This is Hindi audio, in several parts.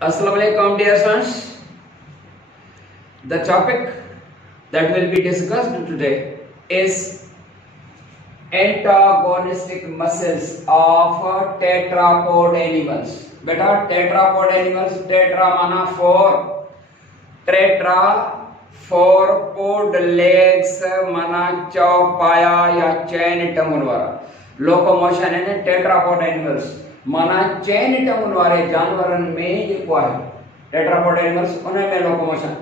Assalamu alaikum dear students. The topic that will be discussed today is antagonistic muscles of tetrapod animals. बेटा tetrapod animals, tetra माना four, tetra four pod legs माना चौपाया या चैन टंगुन वाला. लोकोमोशन है tetrapod animals माना चैन टंगुन वाले जानवरन में जेको आहे टेट्रापोड एनिमल्स उन्हें में लोकोमोशन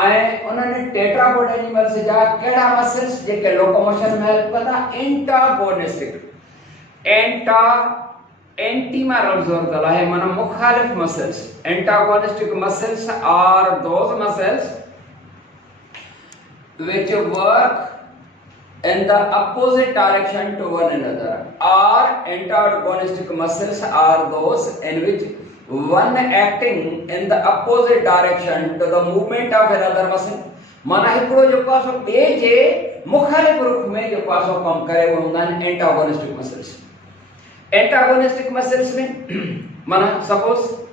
आए उन्होंने टेट्रापोड एनिमल्स जा केड़ा मसल्स जेके लोकोमोशन में हेल्प करता एंटागोनिस्टिक एंटी में लफ्ज़ वरतल है माना मुखालिफ muscles. Antagonistic muscles are those muscles which work in the opposite direction to one another. Or antagonistic muscles are those in which one acting in the opposite direction to the movement of another muscle. माना हिकड़ो जो पासो बे जे मुखालिफ रुख में जो पासो कम करे वो हुंदा एंटागोनिस्टिक मसल्स. एंटागोनिस्टिक मसल्स में माना सपोज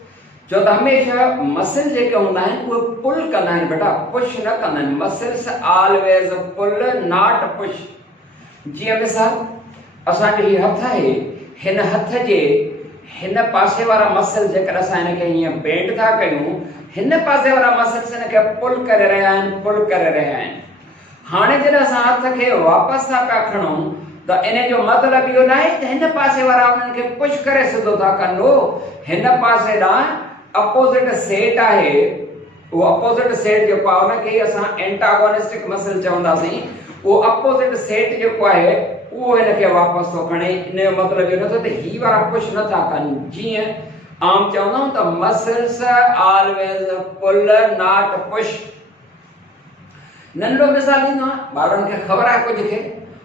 जो त हमेशा मसल जेके हुंदा आहिनि वो पुल कंदा आहिनि बेटा, पुश न कंदा आहिनि. Muscles always pull not push. जीअं मिसाल असांजो ही हथ आहे, हिन हथ जे हिन पासे वारा मसल जेकर असां हिनखे हीअं बेंड था कयूं, हिन पासे वारा मसल्स हिनखे पुल करे रहिया आहिनि. हाणे जॾहिं असां हथ खे वापसि था पिया खणूं त इन जो मतिलबु इहो न आहे त हिन पासे वारा उन्हनि खे पुश करे सिधो था कनि. हिन पासे ॾांहुं अपोजिट सेट आहे, वो अपोजिट सेट जेको आहे उनखे असां एंटागोनिस्टिक मसल चवंदासीं. वो अपोजिट सेट जेको आहे वो हिनखे वापसि थो खणे. इन जो मतिलबु इहो नथो त ही वारा पुश नथा कनि. जीअं आम चवंदा आहियूं त muscles always pull not push. नंढो मिसाल ॾींदो आहे, ॿारनि खे ख़बर आहे कुझु खे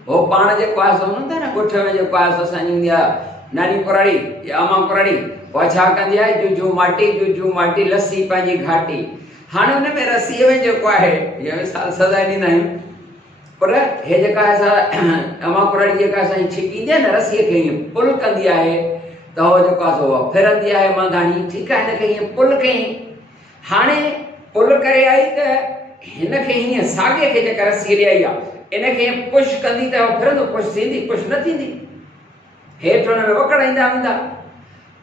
हो पाण जेको आहे सो हूंदा न ॻोठ में जेको आहे सो असांजी हूंदी आहे नानी पुराड़ी या अमा पुराड़ी, उहा छा कंदी आहे जुजू माटी लस्सी पंहिंजी घाटी. हाणे हुन में रसीअ में जेको आहे इहा मिसाल सदा ॾींदा आहियूं, पर हे जेका असां अमा पुराड़ी जेका असांजी छिकींदी आहे न रसीअ खे हीअं पुल कंदी आहे त हो जेको आहे सो फिरंदी आहे मंदाणी. ठीकु आहे, हिनखे हीअं पुल कयईं. हाणे पुल करे आई त हिनखे हीअं साॻे खे जेका रसी ॾियाई आहे इनखे पुश कंदी त फिरंदो, पुश थींदी, पुश न थींदी. हेठि हुन में वकड़ ईंदा वेंदा.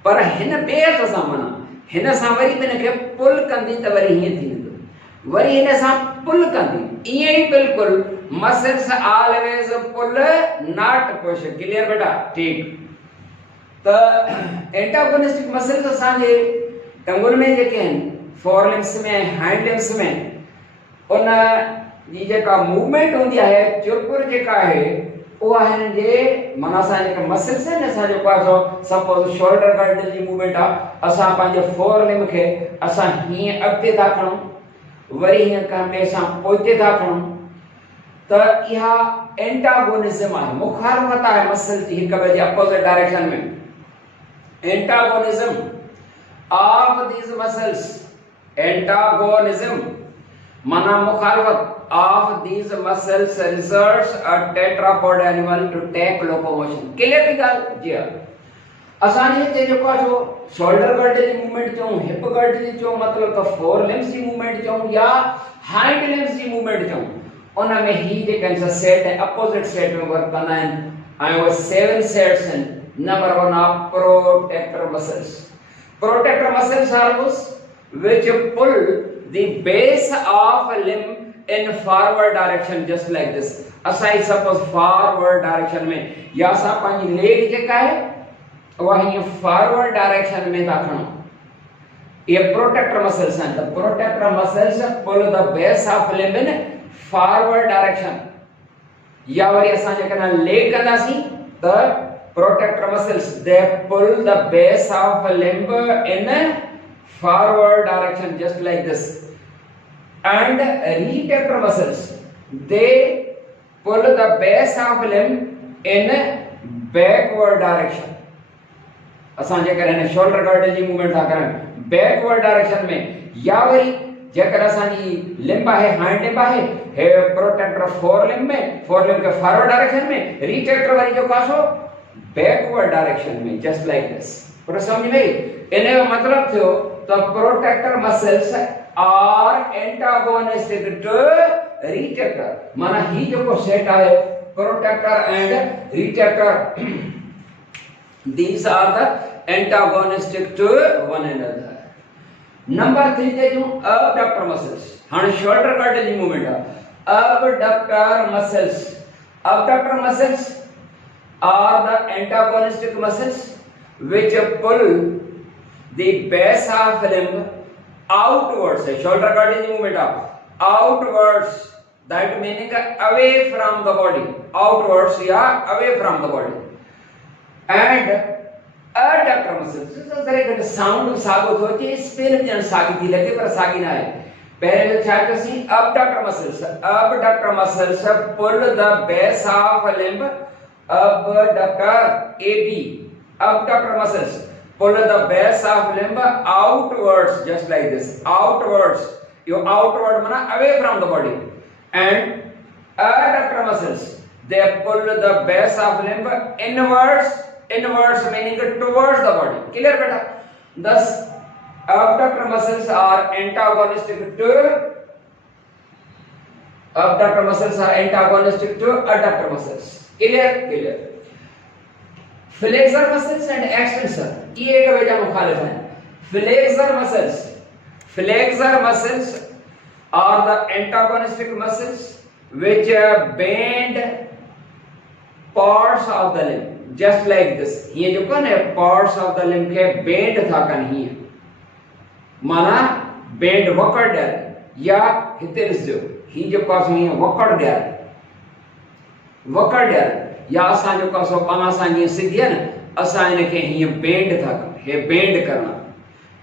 पर हिन ॿिए हथ सां माना हिन सां वरी बि हिनखे पुल कंदी त वरी हीअं थी वेंदो, वरी हिन सां पुल कंदी. ईअं ई बिल्कुलु muscles always pull not push. Clear बेटा? ठीकु. त एंटागोनिस्टिक मसल्स असांजे टंगुनि में जेके आहिनि, फोर लिम्स में, हाइंड लिम्स में, उन जी जेका मूवमेंट हूंदी आहे, चुरपुर जेका आहे उहा हिन जे माना असां जेके मसल्स आहिनि असां जेको आहे सो सपोज शोल्डर गर्डल जी मूवमेंट आहे, असां पंहिंजे फोर लिम खे असां हीअं अॻिते था खणूं, वरी हीअं कंहिं सां पोइते था खणूं, त इहा एंटागोनिज्म आहे, मुखालिफ़त आहे मसल जी हिक ॿिए जे अपोजिट डायरेक्शन में. Antagonism of these muscles, antagonism माना मुखालिफ़त of these muscles results a tetrapod animal to take locomotion. Clear थी ॻाल्हि? जी हा. असांजे हिते जेको आहे सो शोल्डर गर्डल जी मूवमेंट चऊं, हिप गर्डल जी चऊं, मतिलबु त फोर लिम्स जी मूवमेंट चऊं या हाइंड लिम्स जी मूवमेंट चऊं, उन में ही जेके आहिनि सेट ऐं अपोजिट सेट में वर्क कंदा आहिनि. ऐं उहे 7 सेट्स आहिनि. नंबर 1 आहे protractor muscles. Protractor muscles are those which pull the base of a limb in forward direction just like this. असां सपोज फॉरवर्ड डायरेक्शन में या असां पंहिंजी लेग जेका आहे उहा हीअं फॉरवर्ड डायरेक्शन में था खणूं, ये प्रोटेक्टर मसल्स आहिनि. त protractor muscles pull the base of limb in forward direction. या वरी असां जेकॾहिं लेग कंदासीं त protractor muscles they pull the base of limb in forward direction just like this. And retractor muscles, they pull the base of limb in backward direction. असां जेकर हिन शोल्डर गर्डल जी मूवमेंट था करण बैकवर्ड डायरेक्शन में, या वरी जेकर असांजी लिम्ब आहे, हाइंड लिम्ब आहे, हे प्रोटेक्टर फोर लिम्ब में, फोर लिम्ब के फॉरवर्ड डायरेक्शन में, रिट्रैक्टर वरी जो कासो बैकवर्ड डायरेक्शन में, जस्ट लाइक दिस. पर समझ में इन जो मतलब थियो तो protractor muscles are antagonistic to retractor माना ही जो सेट है protractor and retractor these are the antagonistic to one another. Number 3 ते जो abductor muscles हां shoulder cartilage movement है abductor muscles are the antagonistic muscles which pull the base of limb outwards. Shoulder cartilage movement है outwards, that meaning away from the body, outwards या away from the body. And adductor muscles so there is a sound sago तो कि स्पेल में सागी थी लगे पर सागी ना है पहले जो chapter C abductor muscles pull the base of limb abductor AB abductor muscles pull the base of limb outwards just like this outwards your outward mana away from the body and adductor muscles they pull the base of limb inwards meaning towards the body clear beta thus abductor muscles are antagonistic to adductor muscles clear flexor muscles and extensor ये एक वजह मुखालिफ है flexor muscles are the antagonistic muscles which bend parts of the limb just like this ये जो कौन है parts of the limb के bend था कन ही माना bend वकड़ डर या हितेर जो ही जो कासो ही वकड़ डर या असां जो कासो पाना सां ये सिधी है ना असां इनके ही bend था हे bend करना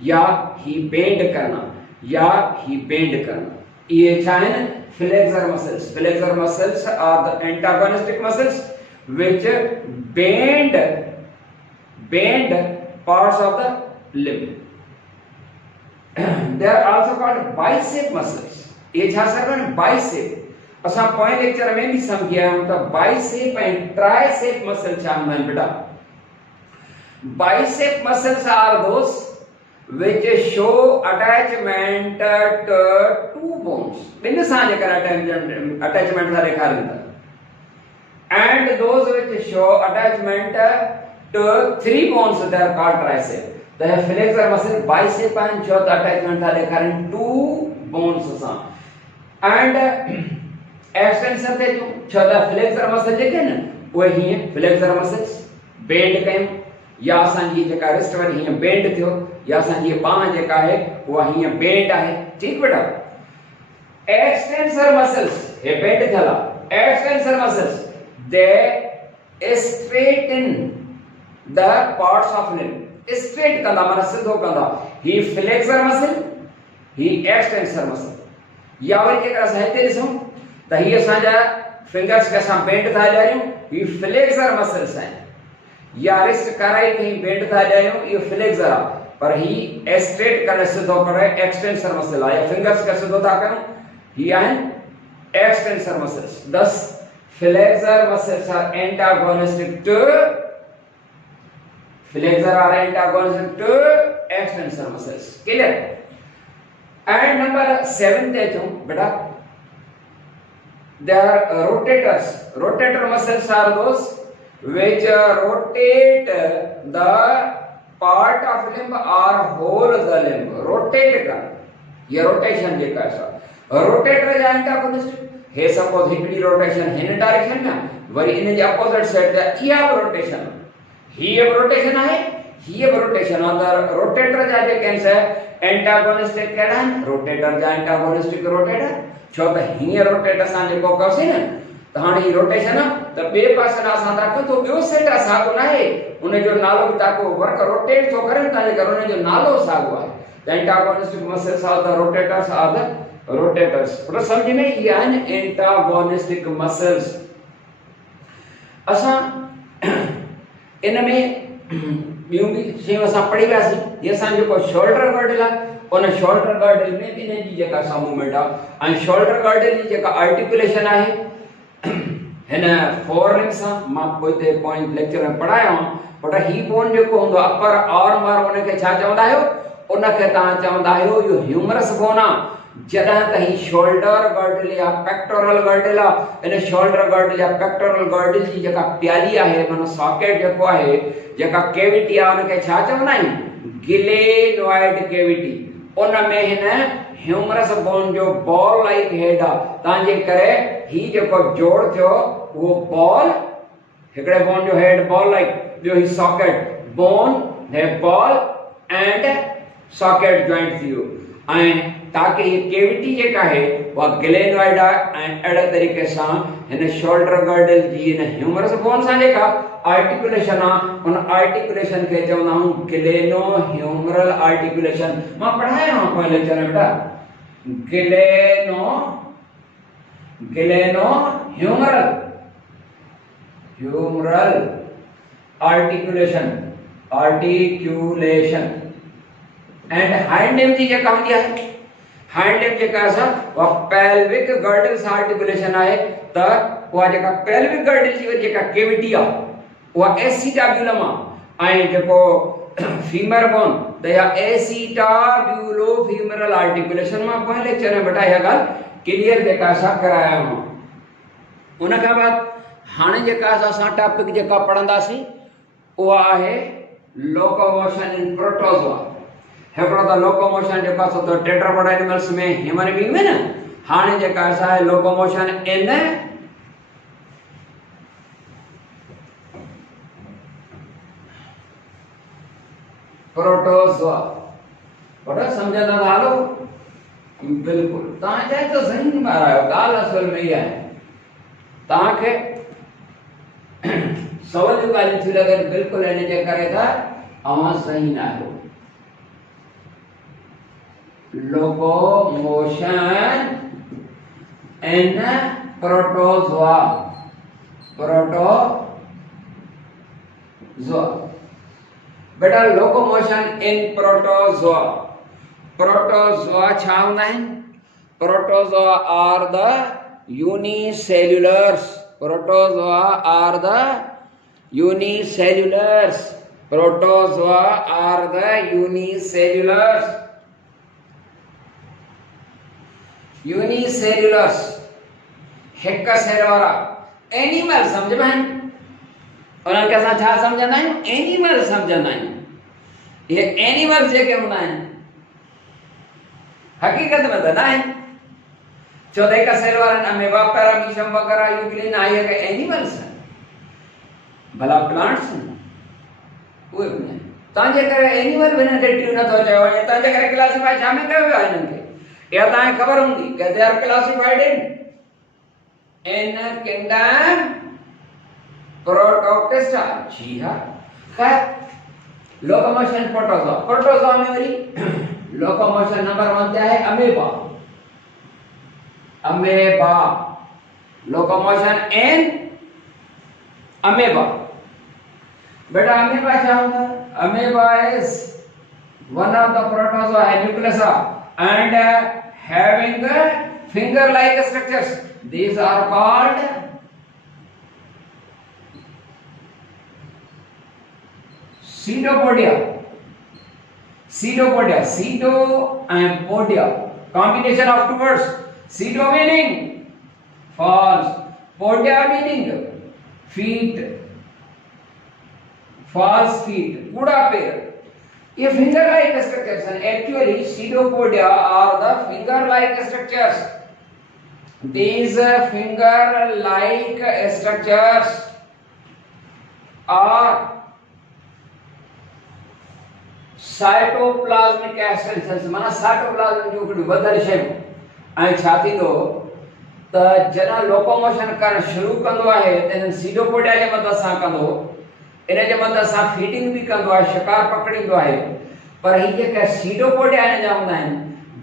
या ही bend करना ये चाहे flexor muscles are the antagonistic muscles which bend parts of the limb. They are also called bicep muscles. ये छा सकते bicep असां पॉइंट लेक्चर में भी समझिया हम तो bicep and tricep muscle चाहते हैं बेटा bicep muscles are those which show attachment to two bones बिन सां जेकर attachment था ॾेखारनि and those which show attachment to three bones they are called tricep. The flexor muscle bicep and show the attachment tha dekharin two bones sa and extensor te jo show the flexor muscle je ke na wo hi flexor muscles bend kaim या असांजी जेका रिस्ट वरी हीअं बेंड थियो या असांजी बांह जेका आहे उहा हीअं बेंड आहे ठीक बेटा एक्सटेंसर मसल्स हे बेंड थियला extensor muscles they straighten the parts of limb straight kanda mana sidho kanda he flexor muscle he extensor muscle या वरी के करा साहित्य ॾिसूं त ही असांजा फिंगर्स के असां बेंड था ॾियूं ही फ्लेक्सर मसल्स आहिनि या रिस्ट कराई कहीं बेंड था ॾियूं ये फ्लेक्सर आहे पर ही स्ट्रेट करे सिधो करे एक्सटेंसर मसल आहे या फिंगर्स के सिधो था कयूं ही आहिनि extensor muscles thus flexor muscles are antagonistic to extensor muscles clear and number 7 te jo beta there are rotator muscles are those which rotate the part of limb or whole the limb rotate ka ye rotation je ka rotator is antagonistic हे सपोज हिकड़ी रोटेशन हिन डायरेक्शन में वरी इन जे अपोजिट साइड ते इहा रोटेशन ही रोटेशन है ही रोटेशन अदर रोटेटर जा जे कैंसर एंटागोनिस्टिक केड़ा रोटेटर जा एंटागोनिस्टिक रोटेटर छो त ही रोटेटर सा जे को कसी न त हाणे ही रोटेशन त बे पासे ना सा ता तो बियो सेट सागो ना है उन जो नालो भी ताको वर्क रोटेट तो करे ता जे करो ने जो नालो सागो है the antagonistic muscles are the rotators are the rotators पर समझ में ये आन एंटागोनिस्टिक मसल्स असा इन में बियो भी शयूं असा पढ़ी वियासी ये असा जो शोल्डर गर्डल है उन शोल्डर गर्डल में भी ने जी जेका सा मूवमेंट आ एंड शोल्डर गर्डल जी जेका आर्टिकुलेशन है हिन फोर लिम्स मां पोइते पॉइंट लेक्चर में पढ़ायो पर ही बोन जेको हूंदो अपर आर्म उनखे छा चवंदा आहियो उनखे तव्हां चवंदा आहियो इहो ह्यूमरस बोन आहे जॾहिं त ही शोल्डर गर्डल या पेक्टोरल गर्डल आहे इन शोल्डर गर्डल या पेक्टोरल गर्डल जी जेका प्याली आहे माना सॉकेट जेको आहे जेका कैविटी आहे उनखे छा चवंदा आहियूं गिलेनॉइड कैविटी उन में हिन ह्यूमरस बोन जो बॉल लाइक हेड आहे तव्हांजे करे ही जेको जोड़ थियो वो बॉल हिकड़े बोन जो हेड बॉल लाइक जो ही सॉकेट बोन है बॉल एंड सॉकेट जॉइंट थियो ऐं ताकि ये कैविटी जेका है वो गिलेनॉइड आहे ऐं अहिड़े तरीक़े सां हिन शोल्डर गर्डल जी हिन ह्यूमरस बोन सां जेका आर्टिकुलेशन आहे उन आर्टिकुलेशन खे चवंदा आहियूं गिलेनो ह्यूमरल आर्टिकुलेशन मां पढ़ायो आहे पोइ लेक्चर में बेटा glenohumeral articulation and hind limb जी जेका हूंदी आहे हाइंड लिम्ब जेका असां वो पेल्विक गर्डल आर्टिकुलेशन आहे त उहा जेका पेल्विक गर्डल जी जेका कैविटी आहे उहा एसिटाब्यूलम आहे ऐं जेको फीमर बोन त या एसिटाब्यूलो फीमरल आर्टिकुलेशन मां पोइ लेक्चर में बेटा इहा ॻाल्हि क्लियर जेका असां कराया आहियूं उन खां बाद हाणे जेका असां टॉपिक जेका पढ़ंदासीं उहा आहे लोकोमोशन इन प्रोटोज़ोआ हेकड़ो त लोकोमोशन जेका सो त टेट्रापोड एनिमल्स में ह्यूमन बीइंग में न हाणे जेका असां लोकोमोशन इन प्रोटोज़ोआ बड़ा समझंदा था हलो बिल्कुल तव्हां चाहे तो ज़हन में आयो ॻाल्हि असल में इहा आहे तव्हांखे सवल जूं ॻाल्हियूं थी लॻनि बिल्कुलु इन जे करे त अवां ज़हन आहियो लोकोमोशन इन प्रोटोज़ोआ बेटा लोकोमोशन इन प्रोटोज़ोआ छा हूंदा आहिनि प्रोटोज़ोआ आर द यूनिसेल्युलर्स यूनिसेल्युलर्स हिक सेल वारा एनिमल समझ में उन्हनि खे असां छा सम्झंदा आहियूं एनिमल सम्झंदा आहियूं ये एनिमल्स जेके हूंदा आहिनि हकीकत में त न आहिनि छो त हिक सेल वारनि अमेबा पैरामीशियम वग़ैरह यूक्लिन आहे के एनिमल्स भला प्लांट्स उहे बि न तव्हांजे करे एनिमल बि हिननि खे ट्रियो नथो चयो वञे तव्हांजे करे क्लासिफाई छा में कयो वियो आहे हिननि खे या तव्हांखे ख़बर हूंदी कि they are classified in kingdom protista जी हाँ खैर लोकोमोशन प्रोटोज़ोआ में वरी लोकोमोशन नंबर 1 क्या है अमेबा लोकोमोशन इन अमेबा बेटा अमेबा क्या होता है amoeba is one of the protozoa nucleusa and having finger like structures these are called pseudopodia pseudo and podia combination of two words pseudo meaning false podia meaning feet false feet kuda pair ये finger like structures and actually pseudopodia are the finger like structures these finger like structures are cytoplasmic extensions माना साइटोप्लाज्म जो कुछ बदल शे ऐं छा थींदो त जॾहिं लोकोमोशन करणु शुरू कंदो आहे त इन सीडोपोडिया जे मथां सां कंदो इन जे मथां सां फीडिंग बि कंदो आहे शिकार पकड़ींदो आहे पर ही जेका सीडोपोडिया इन जा हूंदा आहिनि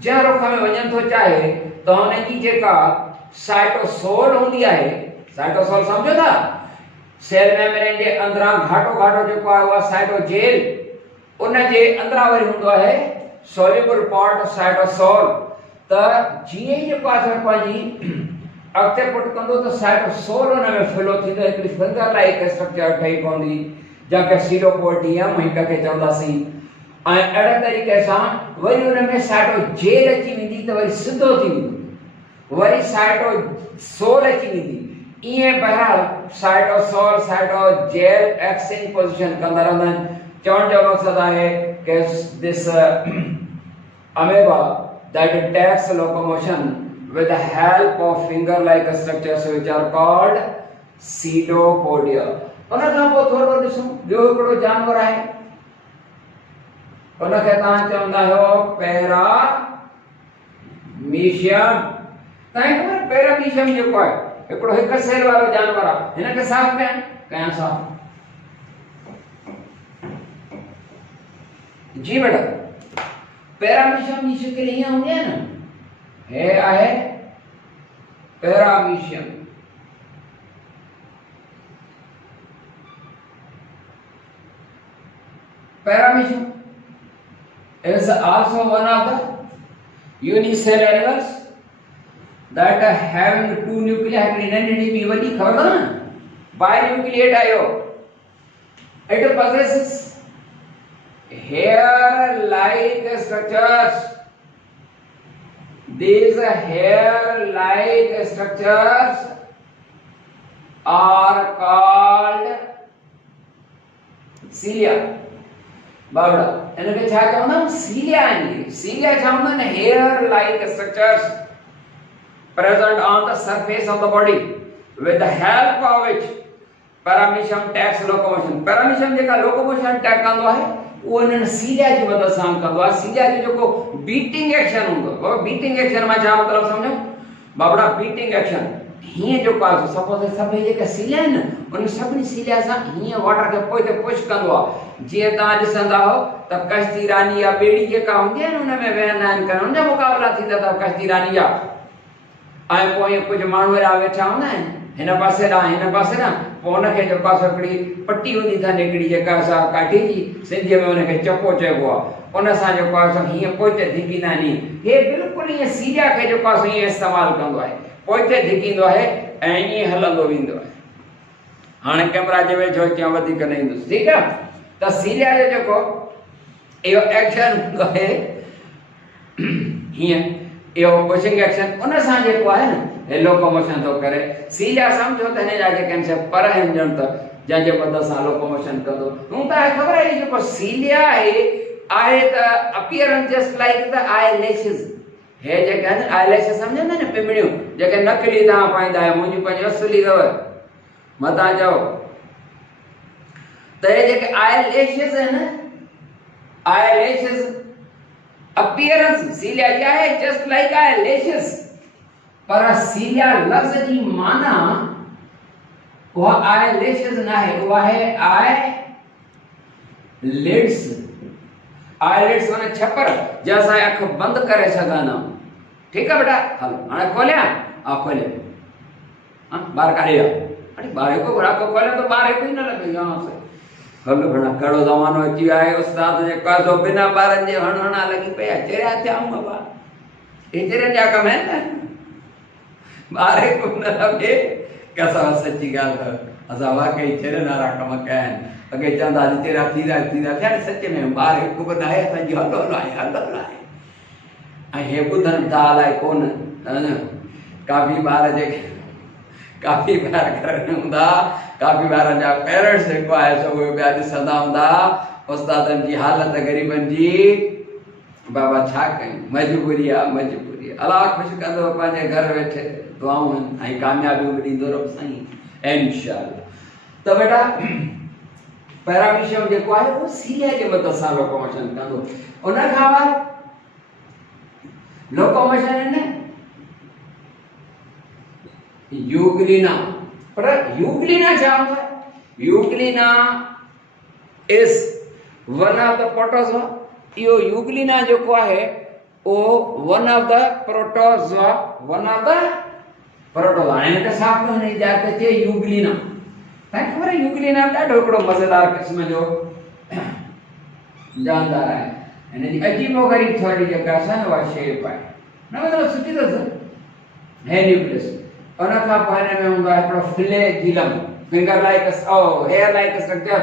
जंहिं रुख में वञण थो चाहे त हुन जी जेका साइटोसोल हूंदी आहे साइटोसोल सम्झो था सेल मेम्ब्रेन जे अंदरां घाटो घाटो जेको आहे उहा साइटोजेल उन जे अंदरां वरी हूंदो आहे सोल्यूबल पार्ट साइटोसोल त जीअं ई जेको आहे पंहिंजी अॻिते पुट कंदो त साइटोसोल हुन में फिलो थींदो, हिकिड़ी फिंगर लाइक स्ट्रक्चर ठही पवंदी जंहिंखे सीडोपोडियम हिक खे चवंदासीं। ऐं अहिड़े तरीक़े सां वरी हुन में साइटोजेल अची वेंदी त वरी सिधो थी वेंदो, वरी साइटोसोल अची वेंदी। ईअं बहरहाल साइटोसोल साइटोजेल एक्सचेंज पोजीशन कंदा रहंदा आहिनि। चवण जो मक़सदु आहे कि this amoeba that takes locomotion with the help of finger-like structures which are called pseudopodia। उन खां पोइ थोरो ॾिसूं ॿियो हिकिड़ो जानवर आहे, उनखे तव्हां चवंदा आहियो पैरामीशियम। तव्हांखे ख़बर पैरामीशियम जेको आहे हिकिड़ो हिकु सेल वारो जानवर आहे, हिनखे साफ़ कयां साफ़। जी बेटा, पैरामीशियम जी शिकिल हीअं हूंदी आहे न, हे आहे paramecium. Paramecium is also one of the unicellular animals that having two nuclei, हिकिड़ी नंढड़ी ॿी वॾी, ख़बर अथव न, binucleate आयो। It possesses hair-like structures। These hair-like structures are called cilia। Babra इनके छा चवंदा cilia आहिनि। cilia छा हूंदा आहिनि? hair-like structures present on the surface of the body with the help of which paramecium takes locomotion। Paramecium जेका लोकोमोशन टैक कंदो आहे वो इन सीलिया जी मदद सां कंदो आहे। सीलिया जो जेको बीटिंग एक्शन हूंदो आहे, बीटिंग एक्शन मां छा मतिलबु सम्झो बाबड़ा? बीटिंग एक्शन हीअं जेको आहे, सपोज सभई जेके सीलिया आहिनि उन सभिनी सीलिया सां हीअं वाटर खे पोइ पुश कंदो आहे। जीअं तव्हां ॾिसंदा हो त कश्ती रानी या ॿेड़ी जेका हूंदी आहे न हुन में वेहंदा आहिनि, करण उनजा मुक़ाबला थींदा अथव कश्ती रानी जा। ऐं पोइ कुझु माण्हू अहिड़ा वेठा हूंदा आहिनि हिन पासे ॾांहुं हिन पासे ॾांहुं, पोइ हुनखे जेको आहे हिकिड़ी पटी हूंदी अथनि, हिकिड़ी जेका असां काठी जी सिंधीअ में हुनखे चपो चइबो आहे, उन सां जेको आहे असां हीअं पोइते धिकींदा आहिनि। हे बिल्कुलु ईअं सीलिया खे जेको आहे हीअं इस्तेमालु कंदो आहे, पोइते धिकींदो आहे ऐं ईअं हलंदो वेंदो आहे। हाणे कैमरा जे वेझो अचां वधीक न ईंदुसि, ठीकु आहे? त सीलिया जो जेको इहो एक्शन हूंदो आहे हीअं, इहो पुशिंग एक्शन, उन सां जेको आहे न लोकोमोशन थो करे। सीलिया सम्झो त हिन जा जेके आहिनि पर आहिनि ॼण त जंहिंजे मदद सां लोकोमोशन कंदो। हूं तव्हांखे ख़बर आहे जेको सीलिया आहे त appearance just like the eyelashes. हे जेके आहिनि आई लैशेस सम्झंदा न, पिमड़ियूं जेके नकली तव्हां पाईंदा आहियो, मुंहिंजी पंहिंजी असली अथव मथां चओ त हे जेके आई लैशेस आहिनि, आई लैशेस अपीयरेंस सीलिया जी आहे जस्ट लाइक आई लैशेस। पर सीलिया लफ्ज़ जी माना उहा आई लैशेस न आहे, उहा आहे आई लिड्स। आई लिड्स माने छपर जंहिंसां अख बंदि करे सघनि। ठीकु आहे बेटा? हलो हाणे खोलियां? हा खोले, ॿार काॾे विया? अरे ॿार हिकु अख खोले त ॿार हिकु ई न लॻे। हलो भेण, कहिड़ो ज़मानो अची वियो आहे, उस्ताद जेको आहे सो बिना ॿारनि जे हणा लॻी पिया, चरिया थिया हूंदा ॿार। हे चरियनि जा कम आहिनि न, ॿार हिकु न लॻे। कसम सची ॻाल्हि अथव, असां वाकई चरियनि वारा कम कया आहिनि। अॻे चवंदा हुआसीं चरिया थींदा थिया, सच में ॿार हिकु बि न आहे असांजी, हलो हलो आहे हलो हलो आहे। ऐं हे ॿुधनि था अलाए कोन, काफ़ी ॿार जेके काफ़ी ॿार घर में हूंदा, काफ़ी ॿारनि जा पेरेंट्स जेको आहे सो उहे ॿिया ॾिसंदा हूंदा उस्तादनि जी हालत ग़रीबनि जी। बाबा छा कयूं, मजबूरी आहे मजबूरी आहे। अलाह ख़ुशि कंदो पंहिंजे घर वेठे, दुआऊं आहिनि ऐं कामयाबियूं बि ॾींदो रब साईं इंशाअल्लाह। त बेटा पैरामीशियम जेको आहे उहो सीलिया जे मदद सां लोकोमोशन कंदो। उन खां बाद लोकोमोशन आहिनि यूग्लिना। पर यूग्लिना छा हूंदो आहे? Euglena is one of the protozoa. इहो यूग्लिना जेको आहे उहो one of the protozoa, one of the protozoa. हाणे हिनखे साफ़ करण जी इजाज़त अचे यूग्लिना। तव्हांखे ख़बर आहे यूग्लिना ॾाढो हिकिड़ो मज़ेदार क़िस्म जो जानदार आहे। हिन जी अजीबो ग़रीब थोरी जेका आहे न उहा शेप आहे, न मतिलबु सुठी अथसि। है न्यूक्लियस उन खां पोइ हिन में हूंदो आहे हिकिड़ो flagellum, finger like hair like structure,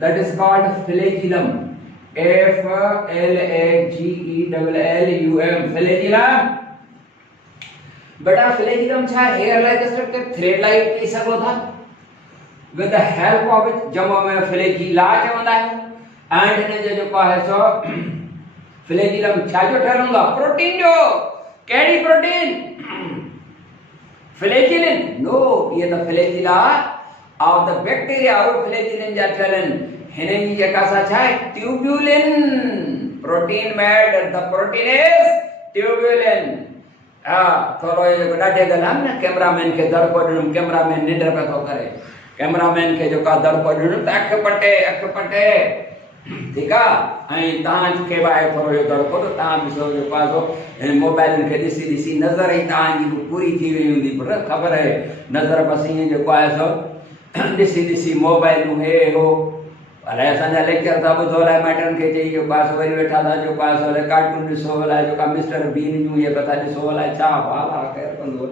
that is called flagellum, FLAGELLUM, flagellum. बेटा फ्लैजिलम छा hair like structure, thread like थी सघो था, with the help of it जमो में फ्लैजिला चवंदा आहियूं। एंड हिन जो जेको आहे सो फ्लैजिलम छा जो ठहियल हूंदो आहे, प्रोटीन जो। कहिड़ी प्रोटीन, फ्लैजिलिन, नो, ये the flagella of the bacteria, और फ्लैजिलिन जा ठहियल आहिनि। हिन जी जेका सा छा आहे, tubulin, protein made, the protein is tubulin. थोरो जेको ॾाढे ॻाल्हि न, कैमरामैन खे दड़को ॾिनुमि, कैमरामैन निंड पियो थो करे, कैमरामैन खे जेको आहे दड़को ॾिनुमि त अखि पटे, ठीकु आहे। ऐं तव्हांखे बि आहे थोरो इहो दड़को, त तव्हां ॾिसो जेको आहे सो मोबाइलनि खे ॾिसी नज़र ई तव्हांजी बि पूरी थी वई हूंदी, पर ख़बर आहे नज़र बसि ईअं जेको आहे सो ॾिसी मोबाइलूं हे हो। अलाए असांजा लेक्चर था ॿुधो, अलाए माइटनि खे चई जेको आहे सो वरी वेठा था जेको आहे सो अलाए कार्टून ॾिसो, अलाए जेको आहे मिस्टर बीन जूं इहे कथा ॾिसो, अलाए छा भाला केरु कंदो।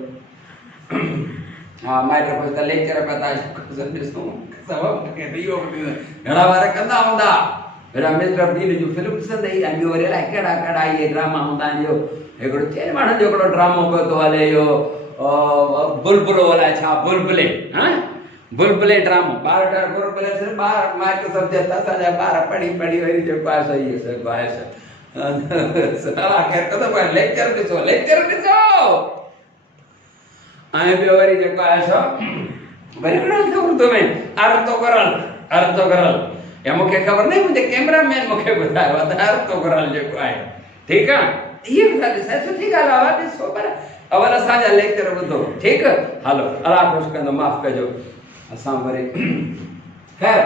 हाँ माइट पोइ त लेक्चर पिया था ॾिसूं, घणा बार कंदा हूंदा, हेॾा मिस्टर बीन जूं फिल्म ॾिसंदा ई, ऐं ॿियो वरी अलाए कहिड़ा इहे ड्रामा हूंदा आहिनि। जो हिकिड़ो चइनि माण्हुनि जो हिकिड़ो ड्रामो पियो थो हले, इहो बुलबुलो, अलाए छा बुलबुले, हा बुलबुले ड्रामो, ॿार बुलबुले सिर्फ़ु ॿार माइट सम्झनि था, असांजा ॿार पढ़ी वरी जेको आहे सो इहो जेको आहे लेक्चर ॾिसो। ऐं ॿियो वरी जेको आहे सो वरी उर्दू में अर्थोगरल, या मूंखे ख़बर न, मुंहिंजे कैमरामैन मूंखे ॿुधायो आहे त अर्थोगरल जेको आहे, ठीकु आहे। इहे बि ॾिसाए सुठी ॻाल्हि आहे, ॾिसो पर अवल असांजा लेक्चर ॿुधो, ठीकु। हलो अलाह ख़ुशि कंदो, माफ़ कजो असां वरी। ख़ैर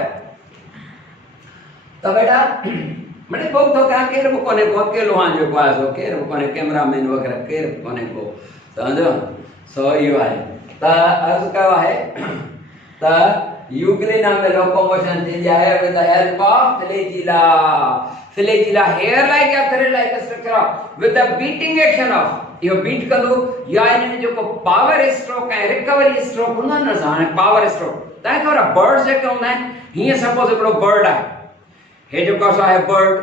त बेटा मने पोइ थो कयां, केरु बि कोन्हे को, अकेलो आहियां जेको आहे सो, केरु बि कोन्हे, कैमरामैन वग़ैरह केरु बि कोन्हे को, सम्झो। सो इहो आहे त अर्ज़ु कयो आहे त यूग्लिना में लोकोमोशन थींदी आहे with the help of flagella. Flagella hair like या thread like structure with the beating action of, इहो बीट कंदो या इन्हनि जेको पावर स्ट्रोक ऐं रिकवरी स्ट्रोक हूंदा आहिनि न, हाणे पावर स्ट्रोक तव्हांखे ख़बर आहे बर्ड्स जेके हूंदा आहिनि, हीअं सपोज़ हिकिड़ो बर्ड आहे, हे जेको आहे बर्ड,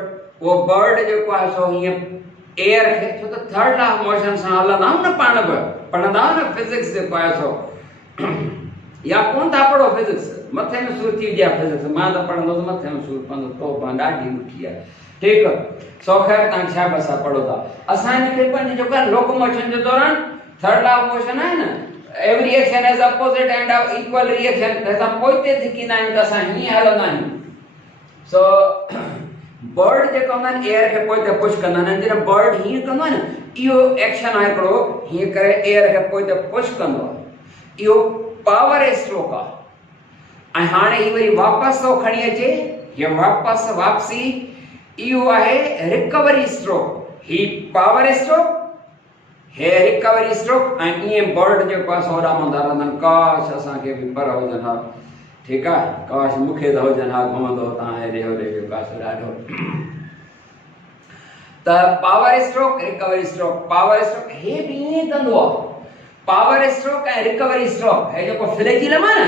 उहो बर्ड जेको आहे सो हीअं एयर खे, छो त थर्ड लॉ ऑफ मोशन सां हलंदा आहियूं न, पाण बि पढ़ंदा आहियूं न फिजिक्स जेको आहे सो, या कोन था पढ़ो फिजिक्स, मथे में सूर थी विया फिजिक्स, मां त पढ़ंदो त मथे में सूर पवंदो, तो ॾाढी ॾुखी आहे, ठीकु। सो ख़ैर तव्हां छा बि असां पढ़ो था, असां हिनखे पंहिंजे जेको आहे लोकोमोशन जे दौरान थर्ड लॉ ऑफ मोशन आहे न, every action has opposite and equal reaction, असां पोइते धिकींदा आहियूं त असां हीअं हलंदा आहियूं। सो बर्ड जेको हूंदा आहिनि एयर खे पोइते पुश कंदा आहिनि, जॾहिं बर्ड हीअं कंदो आहे न, इहो एक्शन आहे हिकिड़ो, हीअं करे एयर खे पोइते पुश कंदो आहे, इहो पावर स्ट्रोक आहे। ऐं हाणे ही वरी वापसि थो खणी अचे, हीअ वापसी, इहो आहे रिकवरी स्ट्रोक, ही पावर स्ट्रोक, हे रिकवरी स्ट्रोक। ऐं ईअं बर्ड जेको आहे सो रहंदा रहंदा, काश असांखे बि पर हुजनि हा, ठीकु आहे, काश मूंखे त हुजनि हा, घुमंदो तव्हां हेॾे होॾे जेको आहे ॾाढो। त power stroke, recovery stroke, power stroke हे बि ईअं कंदो आहे, पावर स्ट्रोक ऐं रिकवरी स्ट्रोक, हे जेको फ्लैजिलम आहे न,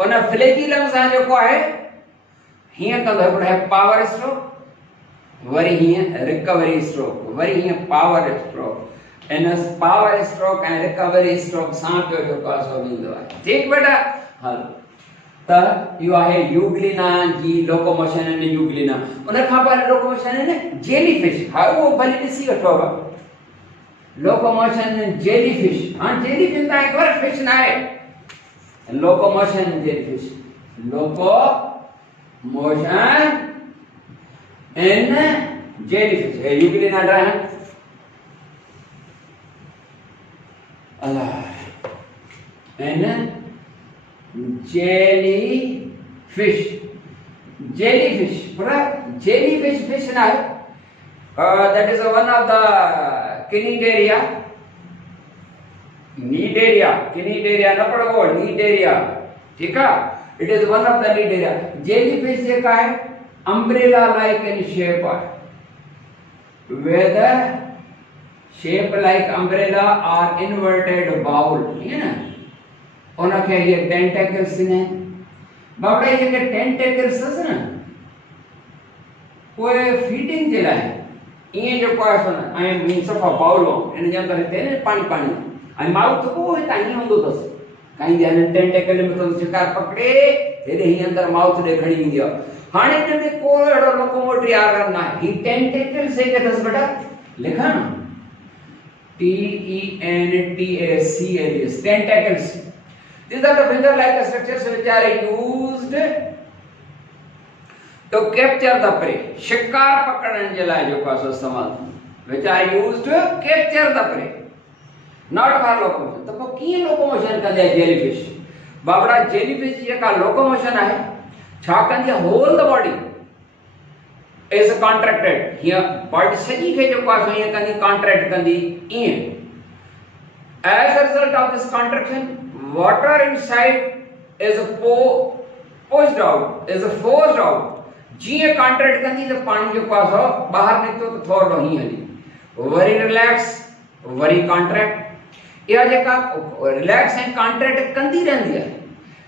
उन फ्लैजिलम सां जेको आहे हीअं कंदो, हिकिड़ो आहे पावर स्ट्रोक, वरी हीअं रिकवरी स्ट्रोक, वरी हीअं पावर स्ट्रोक, इन पावर स्ट्रोक ऐं रिकवरी स्ट्रोक सां पियो जेको आहे सो ईंदो आहे, ठीकु बेटा। हलो त इहो आहे यूग्लिना जी लोकोमोशन इन यूग्लिना। उन खां पोइ लोकोमोशन इन जेलीफिश, हा उहो भली ॾिसी वठो लोकोमोशन इन जेलीफिश। हाणे जेलीफिश त हिकु फिश न आहे, locomotion in jellyfish, locomotion in jellyfish, हे यूग्लिना रहन अल्लाह इन jellyfish, right? Jellyfish fish na, that is one of the Cnidaria, na padho, Cnidaria, ठीक है, it is one of the Cnidaria. Jellyfish जेका है umbrella like in shape है, whether shape like umbrella or inverted bowl, है ना, उनखे ये टेंटेकल्स ने बाबड़े ये के टेंटेकल्स न कोई फीडिंग जे लाए ये जो पास न आई मीन सफा बाउलो इन जे अंदर ते पानी पानी आई माउथ को है ताई होंदो दस कहीं ध्यान टेंटेकल में तो शिकार पकड़े तेरे ही अंदर माउथ दे खड़ी हुई है हाने ते कोई एड़ो लोकोमोटिव आर्गन ना ही टेंटेकल से के दस बेटा लिखा ना TENTACLS tentacles. These are the finger-like structures which are used to capture the prey. शिकार पकड़ने के लिए जो पास इस्तेमाल which are used to capture the prey. Not for locomotion. तो क्या locomotion कर दिया jellyfish? बाबड़ा jellyfish ये का locomotion है छा कर दिया whole the body is contracted. Here body सजी के जो पास ये कहीं contract कर दी ये. As a result of this contraction, water inside is pushed out, is forced out. जी ये contract कर दी तो पानी जो पास हो बाहर निकलो तो थोड़ा ही है. Very relax, very contract. यह जगह relax and contract कर दी रहती है.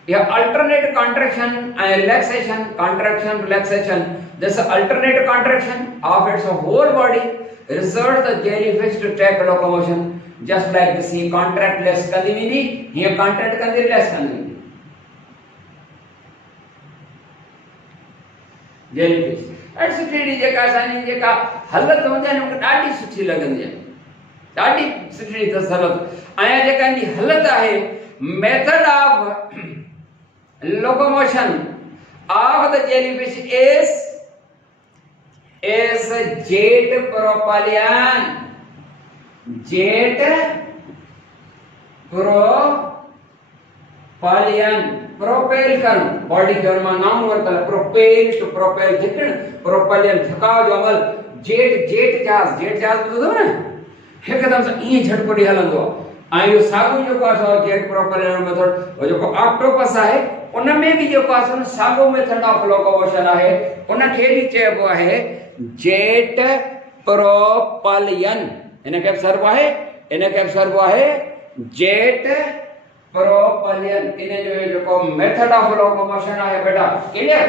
यह alternate contraction and relaxation, contraction, relaxation. This alternate contraction of its whole body results the jellyfish to take locomotion, just like the sea contract less kadimini, here contract kadimini less kadimini. Jellyfish. And सुठी जेका सानी जेका हालत होंदे न उनके ॾाढी सुठी लगंदी आहे. ॾाढी सुठी त हालत. आया जेका नी हालत आहे method of locomotion of the jellyfish is jet propulsion. Jet propulsion. Propel Karan body के में नाम वरतल propel to propel जिकण propulsion झुकाव जो अमल जेट जहाज बुझो न एकदम से ई झटपटी हलंदो आयो सागो जो पासो जेट प्रोपेलर मेथड वो जो ऑक्टोपस है उन में भी जो पासो सागो मेथड ऑफ लोकोमोशन है उन खे भी चेबो है जेट प्रोपल्शन इन के सर्व है जेट प्रोपल्शन इन जो मेथड ऑफ लोकोमोशन है बेटा क्लियर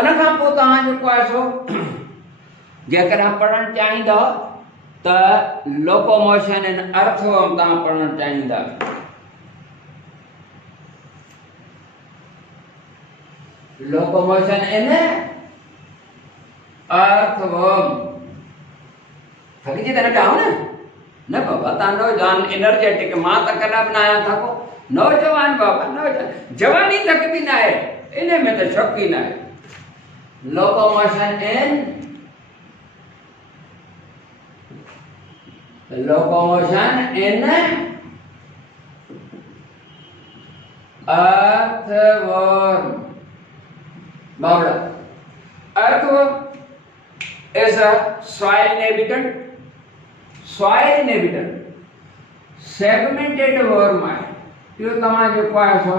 उन का पो ता जो पासो जेकर पढ़न चाहिंदा त लोकोमोशन इन अर्थवर्म ता पढ़न चाहिंदा लोकोमोशन इन अर्थवर्म थकी जी तने जाओ न बाबा ता नौजवान एनर्जेटिक मां तक न बनाया था को नौजवान बाबा नौजवान जवानी तक भी ना है इने में तो शक ही ना है locomotion in earthworm. Bawda. Earthworm is a soil inhabitant. Segmented worm है. यो तमाम जो पास हो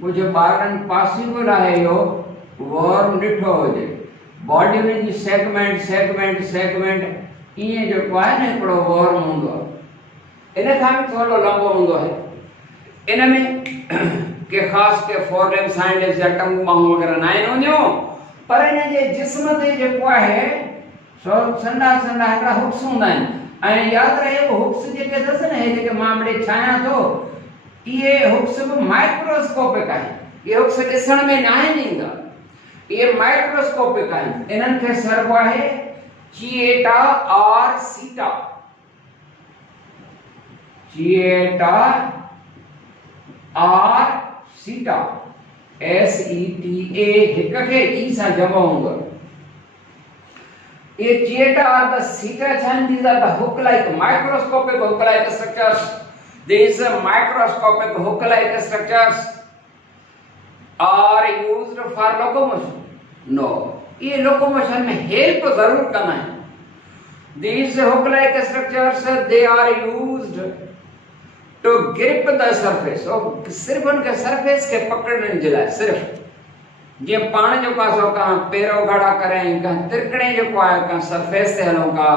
कुछ बारन पॉसिबल है यो वर्म डिठो हो जाए. बॉडी में जी सेगमेंट ये जो है ना एकड़ो वर्म होंदो इने था भी थोड़ो लंबो होंदो है इन में के खास के फोरलिम्स हाइंडलिम्स या टंग माहू वगैरह ना होंदो पर इन जे जिस्म ते जो है सो संडा एकड़ा हुक्स होंदा है ए याद रहे वो हुक्स जे के दस ने जे के मामले छाया तो ये हुक्स माइक्रोस्कोपिक है ये हुक्स दिसण में ना ईंदा ये माइक्रोस्कोपिक है इनन के सर्व है Chieta or Seta. Chieta or Seta. SETA हिक्के ई सा जमा होगा. ये Chieta or the Seta छन these are the hook-like microscopic hook-like structures. These microscopic hook-like structures are used for locomotion. No. ये लोकोमोशन में हेल्प जरूर करना है. These hook-like structures they are used to grip the surface. और सिर्फ उनके सरफेस के पकड़ने जिला सिर्फ ये पानी जो पास हो कहाँ पैरों खड़ा करें कहाँ तिरकने जो पाए कहाँ सरफेस से हलों का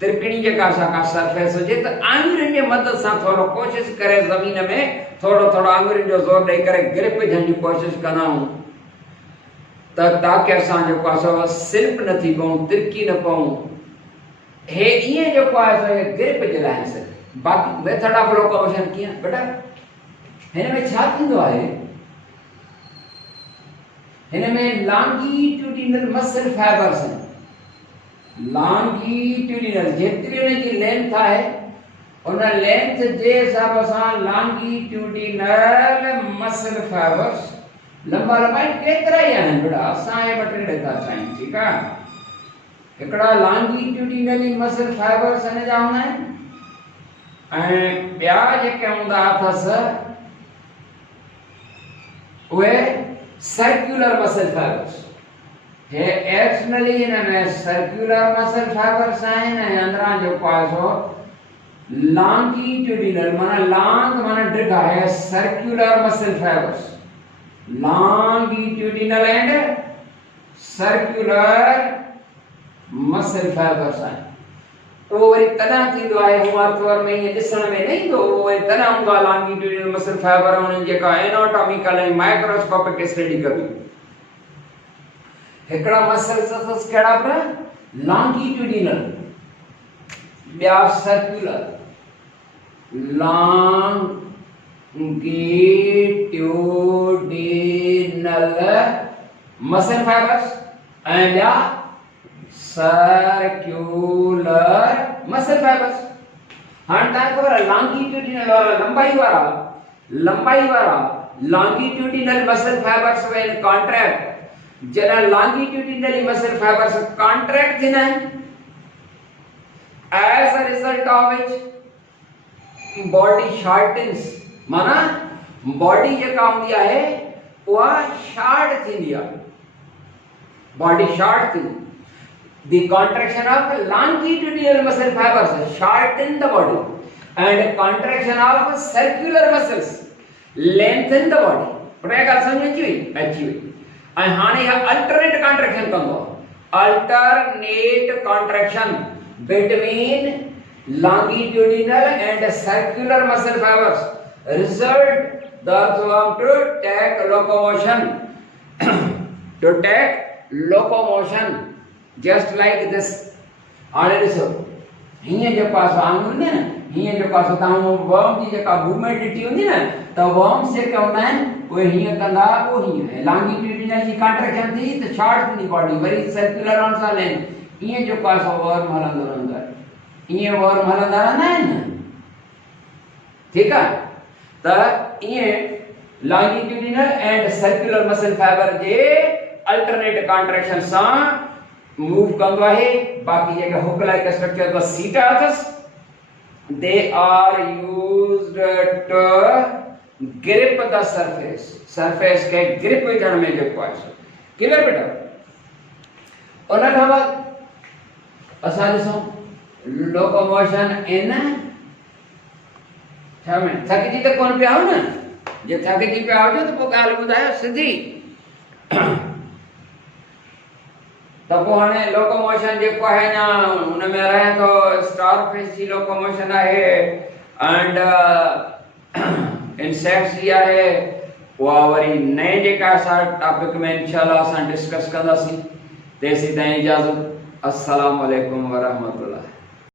तिरकणी जेका असांखां सरफेस हुजे त आङुरियुनि जे मदद सां थोरो कोशिशि करे ज़मीन में थोरो थोरो आङुरियुनि जो ज़ोर ॾेई करे ग्रिप विझण जी कोशिशि कंदा आहियूं त ताकी असां जेको आहे सो स्लिप न थी पऊं, तिरकी न पऊं। हे ईअं जेको आहे सो ग्रिप जे लाइ आहिनि। बाक़ी मेथड ऑफ लोकोमोशन कीअं बेटा, हिन में छा थींदो आहे, हिन में लॉन्गिट्यूडिनल मसल फाइबर्स आहिनि। लॉन्गिट्यूडिनल जेतिरी हुन जी लेंथ आहे उन लेंथ जे हिसाब सां लॉन्गिट्यूडिनल मसल फाइबर्स लंबा लंबाई केतिरा ई आहिनि बेटा, असां हे ॿ टे ॾेता चाहियूं, ठीकु आहे। हिकिड़ा लॉन्गिट्यूडिनली मसल फाइबर्स हिन जा हूंदा आहिनि ऐं ॿिया जेके हूंदा अथसि उहे सर्कुलर मसल फाइबर्स। हे एक्सटर्नली हिन में सर्कुलर मसल फाइबर्स आहिनि ऐं अंदरां जेको आहे सो लॉन्गिट्यूडिनल माना लॉन्ग माना डिघ आहे, circular muscle fibres. longitudinal and circular muscle fibers आहिनि। उहो वरी तॾहिं थींदो आहे, हूअं तौर में ईअं ॾिसण में न ईंदो, उहो वरी तॾहिं हूंदो आहे longitudinal muscle fiber उन्हनि जेका एनाटॉमिकल ऐं माइक्रोस्कोपिक स्टडी करणी। हिकिड़ा मसल्स अथसि कहिड़ा बि longitudinal, ॿिया circular. longitudinal muscle fibers and ॿिया circular muscle fibers। हाणे तव्हांखे ख़बर आहे longitudinal वारा लंबाई वारा longitudinal muscle fibers when contract, जॾहिं longitudinal muscle fibers contract थींदा आहिनि, as a result of which body shortens, माना बॉडी जेका हूंदी आहे उहा शॉर्ट थींदी आहे, बॉडी शॉर्ट थींदी। The contraction of longitudinal muscle fibers shorten the body and contraction of circular muscles lengthen the body। पर ॻाल्हि सम्झ अची वई। ऐं हाणे इहा अल्टरनेट कॉन्ट्रैक्शन कंदो आहे, alternate contraction between longitudinal and circular muscle fibers result the earthworm to take locomotion just like this। हाणे ॾिसो हीअं जेको आहे आङुर न, हीअं जेको आहे तव्हां वर्म जी जेका मूवमेंट ॾिठी हूंदी न त वर्म्स जेके हूंदा आहिनि उहे हीअं कंदा, पोइ हीअं लॉन्गिट्यूडिनल जी कॉन्ट्रैक्शन थी त शॉर्ट थींदी बॉडी, वरी सर्कुलर ऑन सां लेंथ, ईअं जेको आहे सो वर्म हलंदो रहंदो आहे, ईअं वर्म हलंदा रहंदा आहिनि न, ठीकु आहे। त ईअं longitudinal and circular muscle fiber J alternate contraction सां मूव कंदो आहे। बाक़ी जेके हुक लाइक स्ट्रक्चर अथसि सीटा अथसि, they are used to grip the surface के ग्रिप विझण में जेको आहे क्लियर बेटा। उन खां बाद असां ॾिसूं लोकोमोशन इन छा में थकिजी त कोन पिया हो न, जे थकिजी पिया हुजो त पोइ ॻाल्हि ॿुधायो सिधी। त पोइ हाणे लोकोमोशन जेको आहे न हुन में रहे थो स्टारफिश जी लोकोमोशन आहे एंड इंसेक्ट्स जी आहे, उहा वरी नए जेका असां टॉपिक में इंशाल्लाह असां डिस्कस कंदासीं। तेसीं ताईं इजाज़त, अस्सलाम वालेकुम वरहमतुल्लाह।